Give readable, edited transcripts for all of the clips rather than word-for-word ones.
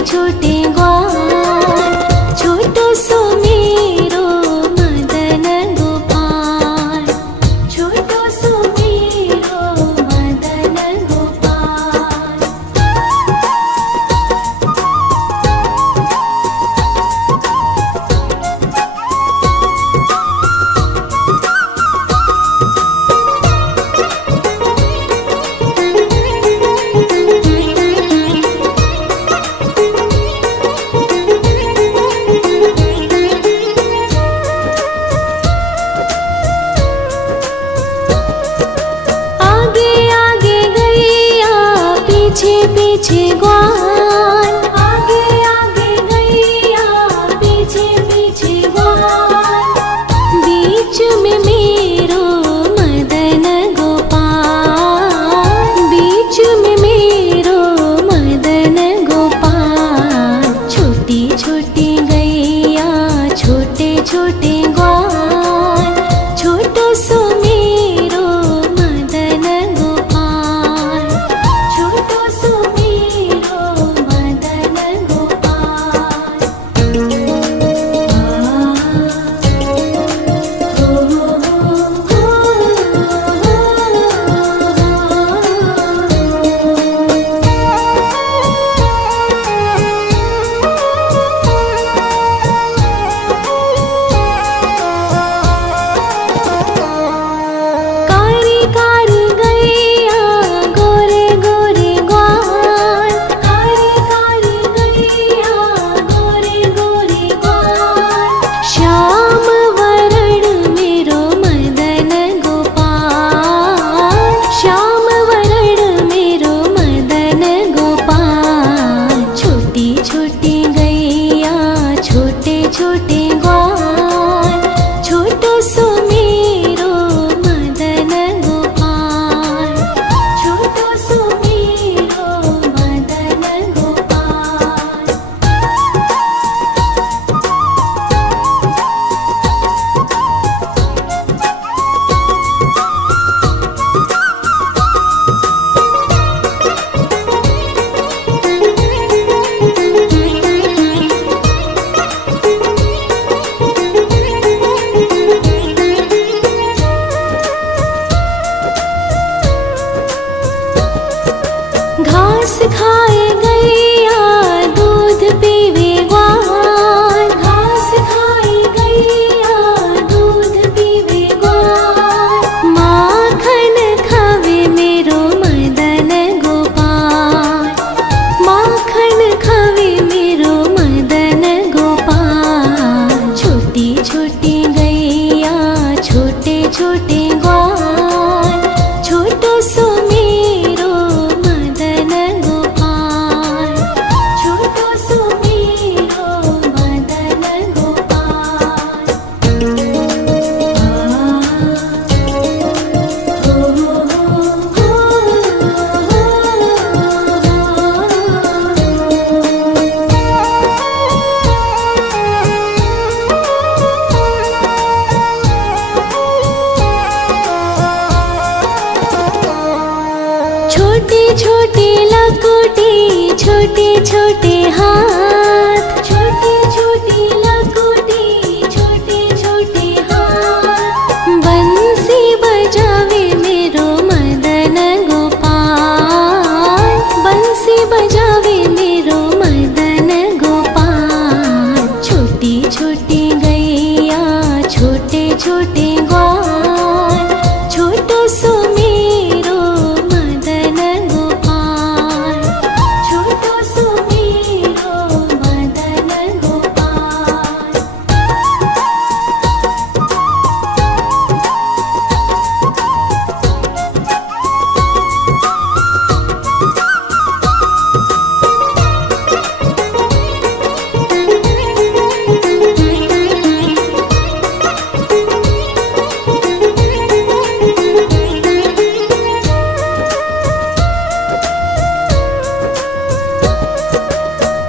छोटे ग्वाल छोटो सो मेरो पीछे ग्वाल, आगे आगे गैया पीछे पीछे ग्वाल, बीच में मेरो मदन गोपाल, बीच में मेरो मदन गोपाल। छोटी छोटी गैया छोटे छोटे ग्वाल, छोटो सो मेरो मदन गोपाल, छोटो सो मेरो मदन गोपाल। कारी कारी गैया गोरे गोरे ग्वाल, कारी कारी गैया गोरे गोरे ग्वाल, श्याम वरण मेरो मदन गोपाल, श्याम वरण मेरो मदन गोपाल। छोटी छोटी गैया छोटे छोटे ग्वाल, छोटो सो मेरो मदन गोपाल, छोटो सो मेरो मदन गोपाल। घास खाए गैया दूध पीवे ग्वाल, घास खाए गैया दूध पीवे ग्वाल, माखन खावे मेरो मदन गोपाल, माखन खावे मेरो मदन गोपाल। छोटी छोटी गैया छोटे छोटे ग्वाल, छोटो सो मेरो मदन गोपाल, छोटो सो मेरो मदन गोपाल। छोटी छोटी लकुटी छोटे छोटे हाथ, छोटी छोटी लकुटी छोटे छोटे हाथ, बंसी बजावे मेरो मदन गोपाल, बंसी बजावे मेरो मदन गोपाल। छोटी छोटी गैया छोटे छोटे ग्वाल, छोटो सो मेरो मदन गोपाल, छोटो सो मेरो मदन गोपाल।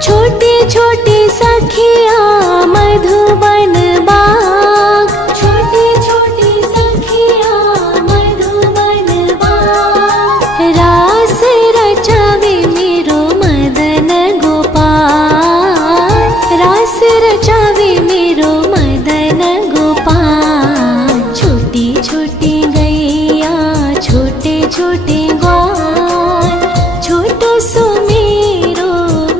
छोटे छोटे सखिया मधुबन बाग, छोटे छोटे सखिया मधुबन बाग, रास रचावे मेरो मदन गोपाल, रास रचावे मेरो मदन गोपाल। छोटी छोटी गैया छोटे छोटे ग्वाल, छोटो सो मेरो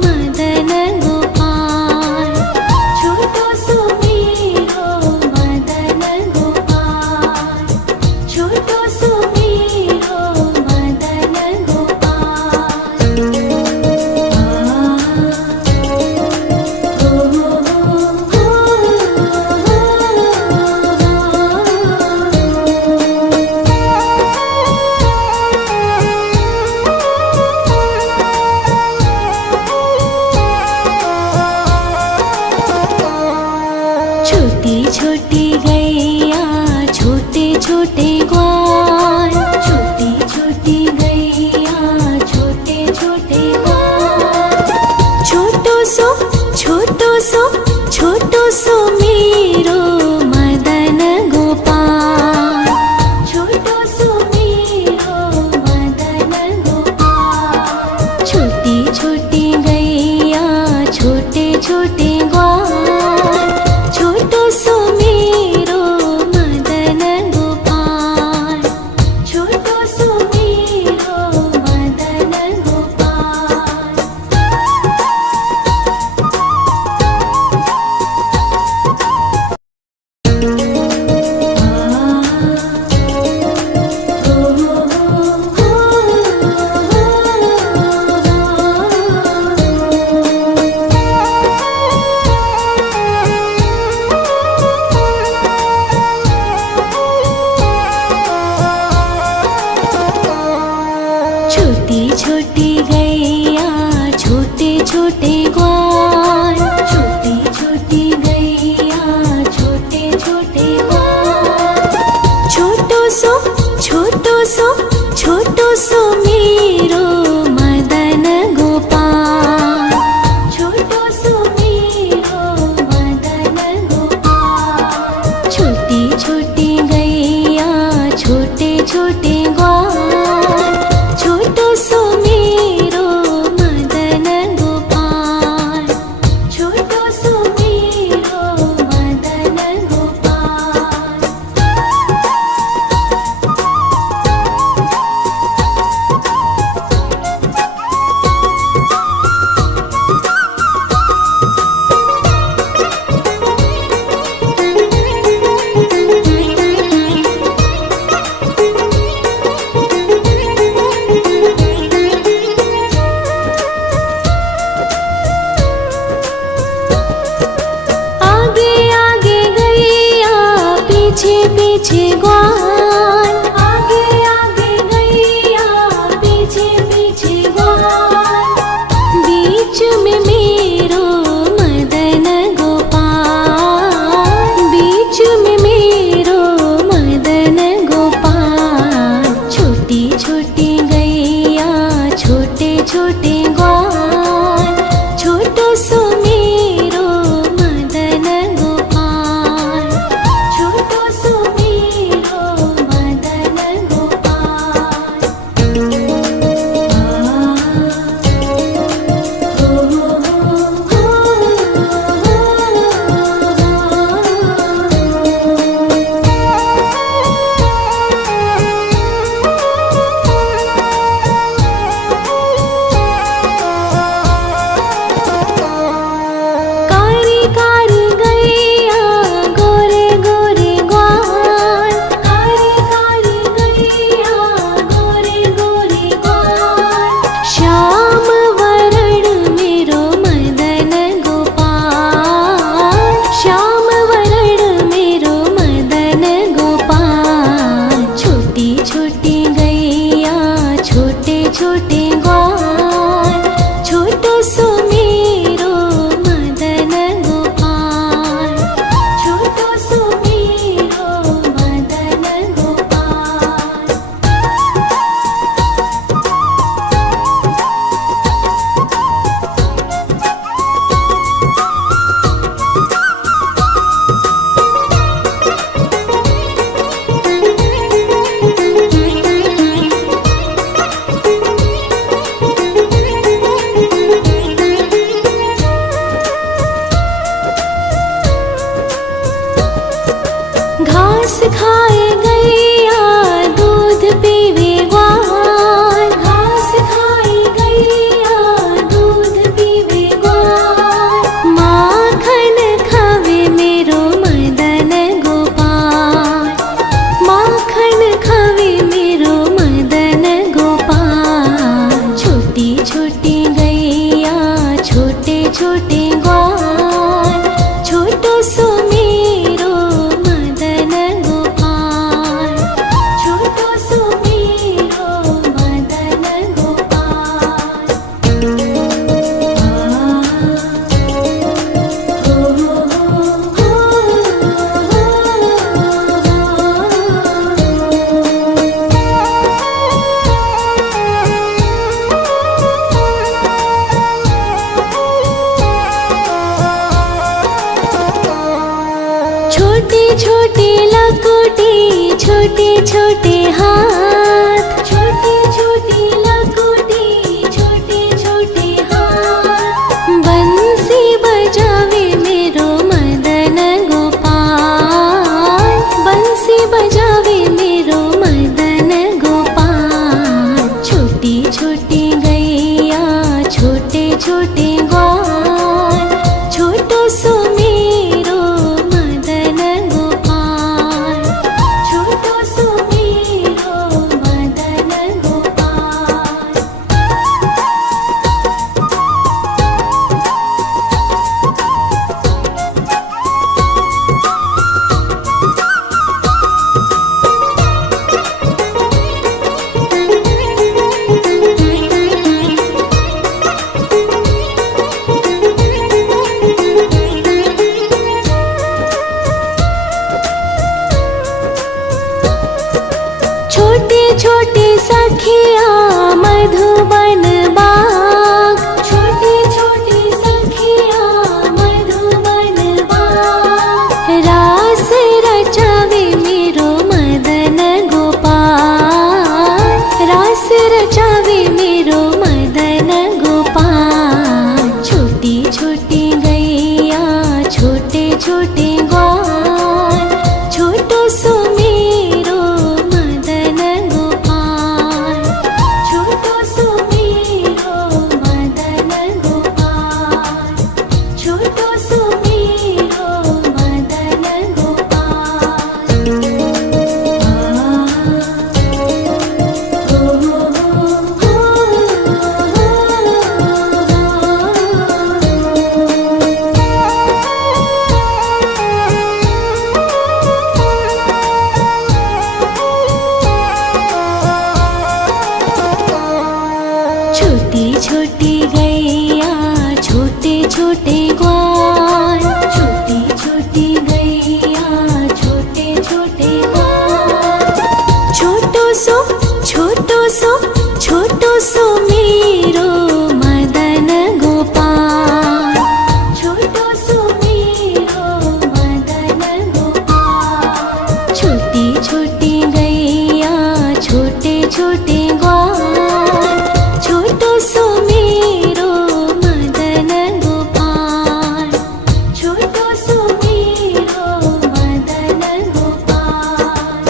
मदन गोपाल, छोटो सो मेरो मदन गोपाल, छोटो सो मेरो मदन गोपाल। छोटी छोटी गैया छोटे छोटे ग्वाल, छोटी छोटी गैया छोटे छोटे ग्वाल। छोटो सो मेरो मदन गोपाल, छोटो सो मेरो मदन गोपाल। छोटी छोटी गैया छोटे छोटे ग्वाल, छोटो सो मेरो मदन गोपाल, छोटो सो मेरो मदन गोपाल। छोटी छोटी गैया छोटे छोटे ग्वाल, छोटी छोटी गैया छोटे छोटे ग्वाल। छोटो सो मेरो मदन गोपाल, छोटो सो मेरो मदन गोपाल। छोटी छोटी गैया छोटे छोटे ग्वाल, छोटो सो मेरो मदन गोपाल, छोटो सो मेरो मदन गोपाल। आगे आगे गैया पीछे पीछे ग्वाल, आगे आगे गैया पीछे पीछे ग्वाल। बीच में मेरो मदन गोपाल, बीच में मेरो मदन गोपाल। छोटी छोटी गैया छोटे छोटे ग्वाल, छोटो सो मेरो मदन गोपाल, छोटो सो मेरो मदन गोपाल। कारी कारी गैया गोरे गोरे ग्वाल, कारी कारी गैया गोरे गोरे ग्वाल। श्याम वरण मेरो मदन गोपाल, श्याम वरण मेरो मदन गोपाल। छोटी छोटी गैया छोटे छोटे ग्वाल, छोटो सो मेरो मदन गोपाल, छोटो सो मेरो मदन गोपाल। घास खाए गैया दूध पीवे ग्वाल, घास खाए गैया दूध पीवे ग्वाल। माखन खावे मेरो मदन गोपाल, माखन खावे मेरो मदन गोपाल। छोटी छोटी गैया छोटे छोटे ग्वाल, छोटो सो मेरो मदन गोपाल, छोटे छोटे लकोटे छोटे छोटे हाथ, छोटे छोटे लकोटे छोटे छोटे हाथ। बंसी बजावे मेरो मदन गोपाल, बंसी बजावे मेरो मदन गोपाल। छोटी छोटी गैया छोटे छोटे ग्वाल, छोटो सो मेरो मदन गोपाल, छोटो सो मेरो मदन गोपाल। छोटे छोटे सखिया मधुबन बाग, छोटे छोटे सखिया मधुबन बाग। रास रचावे मेरो मदन गोपाल, रास रचावे मेरो मदन गोपाल। छोटी छोटी गैया छोटे छोटे ग्वाल, छोटो सो मेरो मदन गोपाल, छोटो सो मेरो मदन गोपाल, छोटो सो मेरो मदन गोपाल। छोटी छोटी गैया छोटे छोटे ग्वाल, छोटी छोटी गैया छोटे छोटे ग्वाल। छोटो सो छोटो सो मेरो मदन गोपाल, छोटो सो मेरो मदन गोपाल। छोटी छोटी गैया छोटे छोटे ग्वाल, छोटो सो मेरो मदन गोपाल, छोटो सो मेरो मदन गोपाल।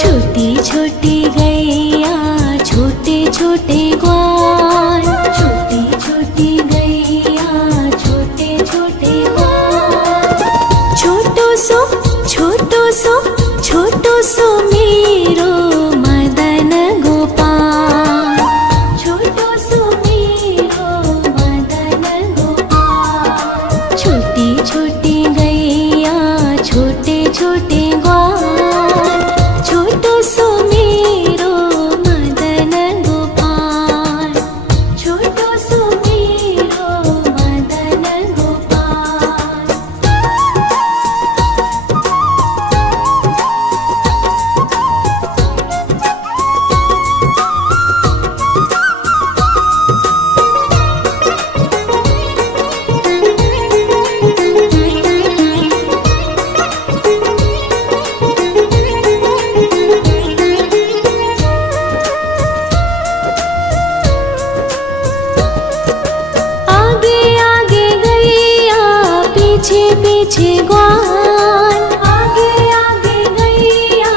छोटी छोटी गैया छोटे छोटे ग्वाल, छोटी छोटी गैया छोटे छोटे ग्वाल। छोटो सो मेरो मदन गोपाल, छोटो सो मेरो मदन गोपाल। छोटी छोटी गैया छोटे छोटे ग्वाल, छोटो सो मेरो मदन गोपाल, छोटो सो मेरो मदन गोपाल। पीछे पीछे ग्वाल, आगे आगे गैया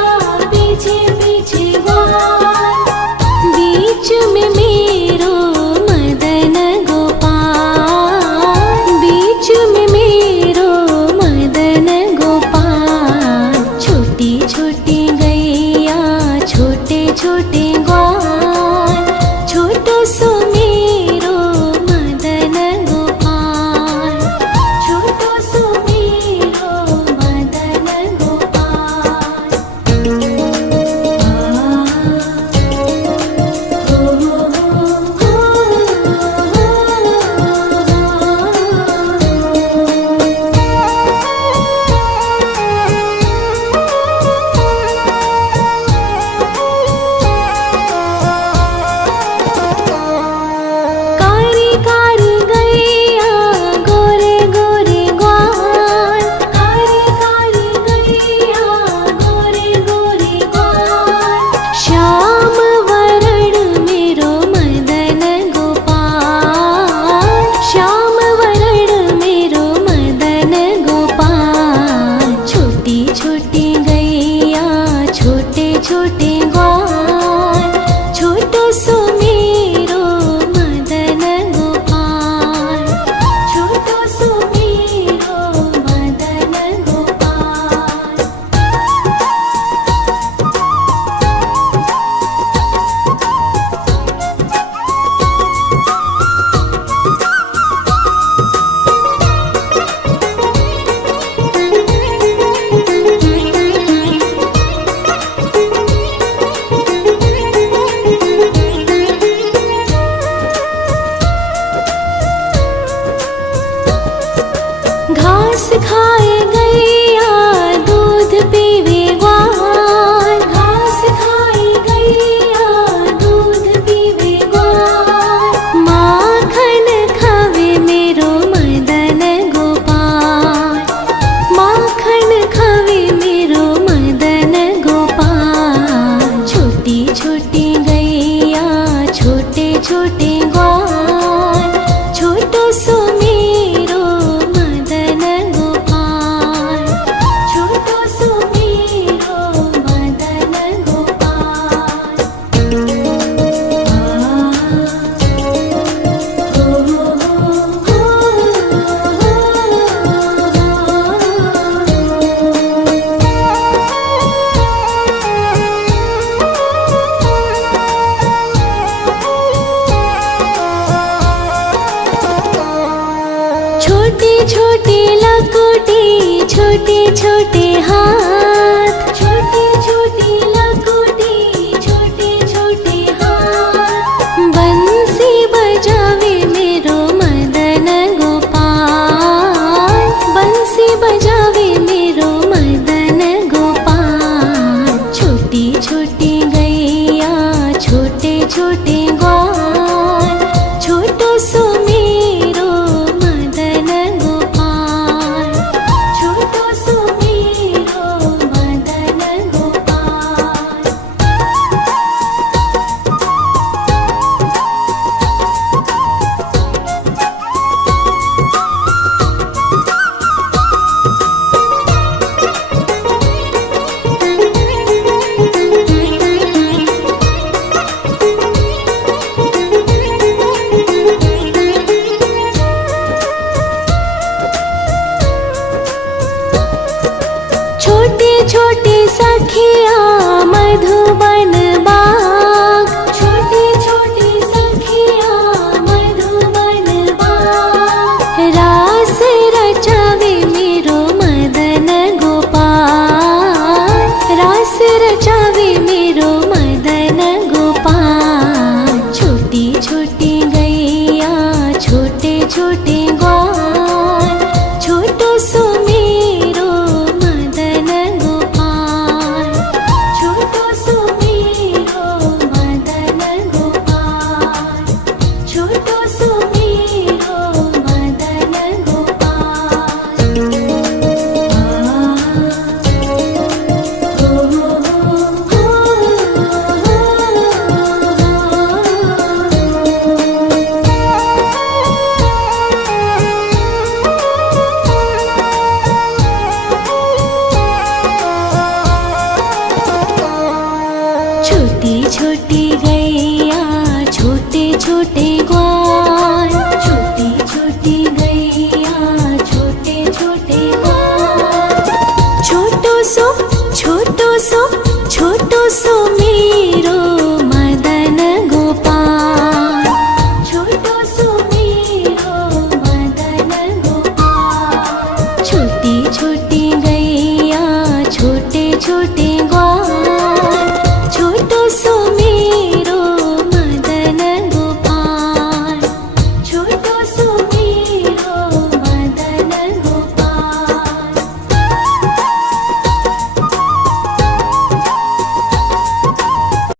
पीछे पीछे ग्वाल। बीच में मेरो मदन गोपाल, बीच में मेरो मदन गोपाल। छोटी छोटी गैया छोटे छोटे ग्वाल, छोटो सो मेरो मदन गोपाल, छोटो सो मेरो मदन गोपाल। छोटे ग्वाल, छोटो सो मेरो मदन गोपाल, छोटो सो मेरो मदन गोपाल। घास खाए गैया दूध पीवे ग्वाल, घास खाए गैया दूध पीवे ग्वाल, माखन खावे मेरो मदन गोपाल, माखन खावे मेरो मदन गोपाल। छोटी छोटी गैया छोटे छोटे ग्वाल, छोटो सो मेरो मदन गोपाल, छोटो सो मेरो मदन गोपाल। छोटी छोटी लकुटी छोटे छोटे हाथ, छोटी छोटी लकुटी छोटे छोटे हाथ, बंसी बजावे मेरो मदन गोपाल, बंसी बजावे मेरो मदन गोपाल। छोटी छोटी गैया छोटे छोटे ग्वाल, छोटो सो मेरो मदन गोपाल, छोटो सो मेरो मदन गोपाल। छोटे छोटे सखिया मधुबन बाग, छोटे छोटे सखिया मधुबन बाग, रास रचावे मेरो मदन गोपाल, रास रचावे मेरो मदन गोपाल। छोटी छोटी गैया छोटे छोटे ग्वाल, छोटो सो मेरो मदन गोपाल, छोटो सो मेरो मदन गोपाल, छोटो सो मेरो मदन गोपाल। छोटी छोटी गैया छोटे छोटे